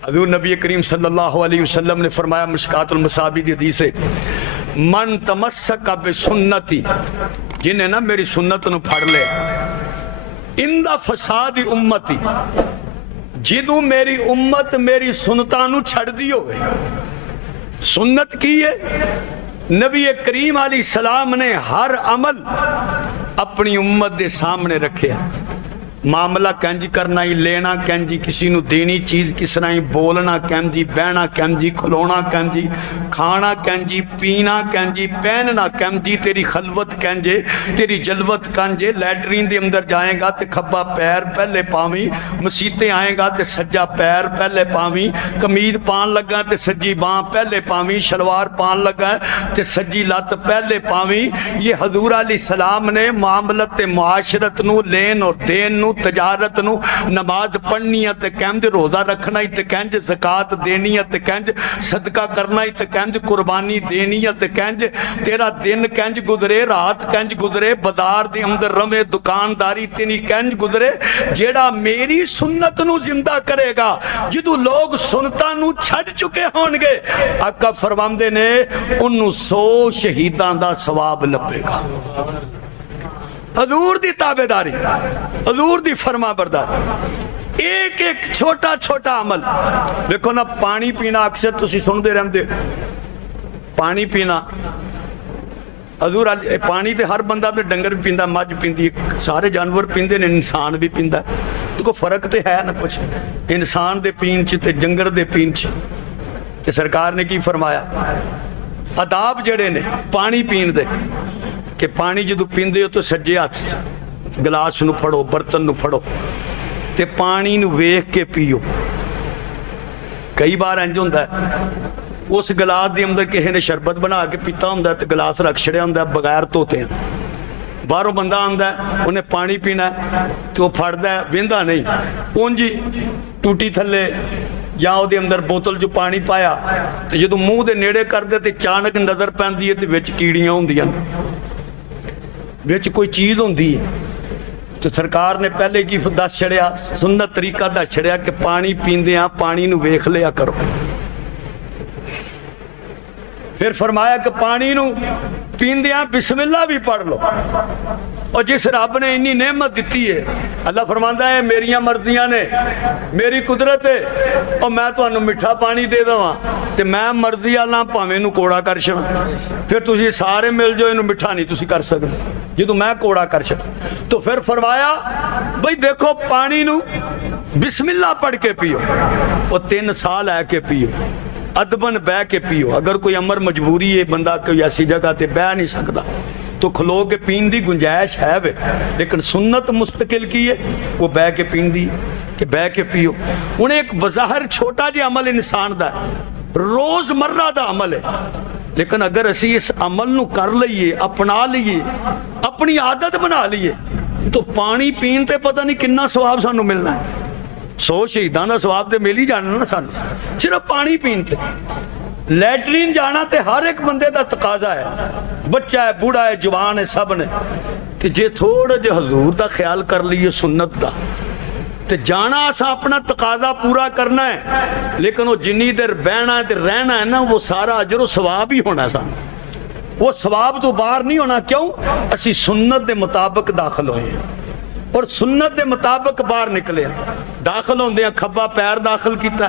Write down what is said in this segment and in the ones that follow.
हज़ूर नबी करीम सल्लल्लाहु अलैहि वसल्लम ने फरमाया, मिशकातुल मसाबी दी हदीस है, मन तमस्सक बिसुन्नती, जिन्हें ना मेरी सुन्नत नूं फड़ लिया, इंदा फसादी उम्मती, जिदू मेरी उम्मत मेरी सुन्नतां नूं छड्डदी होवे। सुन्नत की है? नबी करीम अलैहि सलाम ने हर अमल अपनी उम्मत के सामने रखे। मामला कंज करना ही, लेना कंजी, किसी नूं देनी चीज़ किस तरह ही, बोलना कंजी, बहना कंजी, खलोना कंजी, खाना कंजी, पीना कंजी, पहनना कंजी, तेरी खलवत कंजे, तेरी जलवत कंजे। लैटरीन के अंदर जाएगा तो खब्बा पैर पहले पावी, मसीते आएगा तो सज्जा पैर पहले पावी, कमीज पान लगा तो सज्जी बांह पहले पावी, शलवार पान लगा तो सज्जी लत्त पहले पावी। ये हजूर अलैहि सलाम ने मामलत मुआशरत नूं, लेन और देन नूं, तजारत नूं, नमाज पढ़नी है तो कंज, रोज़ा रखना ही तो कंज, ज़कात देनी है तो कंज, सदका करना ही तो कंज, कुर्बानी देनी है तो कंज, तेरा दिन कंज गुजरे, रात कंज गुजरे, बाजार के अंदर रवे, दुकानदारी तेरी कंज गुजरे। जेड़ा मेरी सुन्नत नूं जिंदा करेगा, जिदू लोग सुन्नतां नूं छड्ड चुके होणगे, आका फरमांदे ने उन्नू 100 शहीदां दा सवाब लभेगा। हजूर दी ताबेदारी, हजूर दी फरमा बरदारी, एक एक छोटा छोटा अमल। देखो ना, पानी पीना अक्सर तुसी सुनते रहते, पानी पीना। हजूर पानी तो हर बंदा भी, डंगर भी पींदा, मझ पींदी, सारे जानवर पींदे ने, इंसान भी पींदा। देखो फर्क तो है ना कुछ, इंसान दे पीन च ते जंगर दे पीन च। ते सरकार ने की फरमाया, आदाब जड़े ने पानी पीन दे, कि पानी जो पींदे हो तो सज्जे हाथ गिलास नूं फड़ो, बर्तन नूं फड़ो ते पानी नूं वेख के पीओ। कई बार इंज हुंदा उस गिलास के अंदर किसी ने शरबत बना के पीता हुंदा ते गिलास रख छड़िया हुंदा बगैर धोते। बाहरों बंदा आंदा उन्हें पानी पीना तो वह फड़दा वेंदा नहीं, उंज टूटी थले या ਉਹਦੇ अंदर बोतल जो पानी पाया तो जो मूँह के नेड़े करते तो अचानक नज़र पैंदी है तो विच कीड़ियां होंदियां ने, विच कोई चीज़ होंदी है। तो सरकार ने पहले की दस छड़िया, सुन्नत तरीका दस छड़िया कि पानी पींदे पानी नूं वेख लिया करो। फिर फरमाया कि पानी नूं पींदे बिस्मिल्लाह भी पढ़ लो। और जिस रब ने इन्नी नेमत दी है, अल्लाह फरमांदा है मेरिया मर्जियां ने, मेरी कुदरत है, और मैं तुहानू मिठा पानी दे देवां ते मैं मर्जी वाला भावें इनू कोड़ा कर छड़ा। फिर तुसी सारे मिल जाओ, इनू मिठा नहीं तुसी कर सकते जो मैं कोड़ा कर छड़ा। तो फिर फरमाया बई देखो पानी नू बिस्मिल्लाह पढ़ के पियो, और 3 साल है के पियो, अदबन बह के पियो। अगर कोई अमर मजबूरी है, बंदा कोई ऐसी जगह ते बह नहीं सकता तो खलो के पीन की गुंजाइश है वे, लेकिन सुन्नत मुस्तकिल की है वो बह के पीन दी कि बह के पियो। उन्हें एक बज़ाहिर छोटा जिहा अमल इंसान दा रोज़मर्रा दा अमल है, लेकिन अगर असी इस अमल नूं कर लईए, अपना लीए, अपनी आदत बना लीए तो पानी पीन ते पता नहीं कितना सवाब सानू मिलना है। 100 शहीदां दा सवाब तो मिल ही जाना ना सानू, सिर्फ पानी पीन ते। लैटरीन जाना तो हर एक बंदे का तकाजा है, बच्चा है, बूढ़ा है, जवान है, सब ने। कि जे थोड़ा जो हजूर का ख्याल कर लीए सुन्नत का, तो जाना असा अपना तकाजा पूरा करना है, लेकिन वो जिन्नी देर बहना है तो रहना है ना, वो सारा अजर सवाब ही होना सन, वो सवाब तो बाहर नहीं होना। क्यों? असी सुन्नत के मुताबिक दाखिल होए हैं और सुन्नत के मुताबिक बाहर निकले। दाखिल होंदे खब्बा पैर दाखिल किया,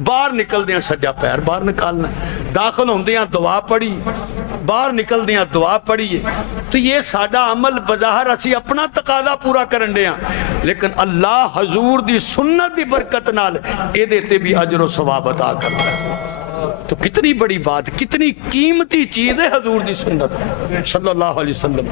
बाहर निकलदे सज्जा पैर बाहर निकालना। दाखिल होंदे दुआ पढ़ी, बाहर निकलदे दुआ पढ़ी। तो ये साडा अमल बज़ाहिर असी अपना तकाजा पूरा करन दे, लेकिन अल्लाह हजूर दी सुन्नत की बरकत नाल इहदे ते भी अजर सवाब अता करता है। तो कितनी बड़ी बात, कितनी कीमती चीज़ है हजूर दी सुन्नत सल्लल्लाहु अलैहि वसल्लम।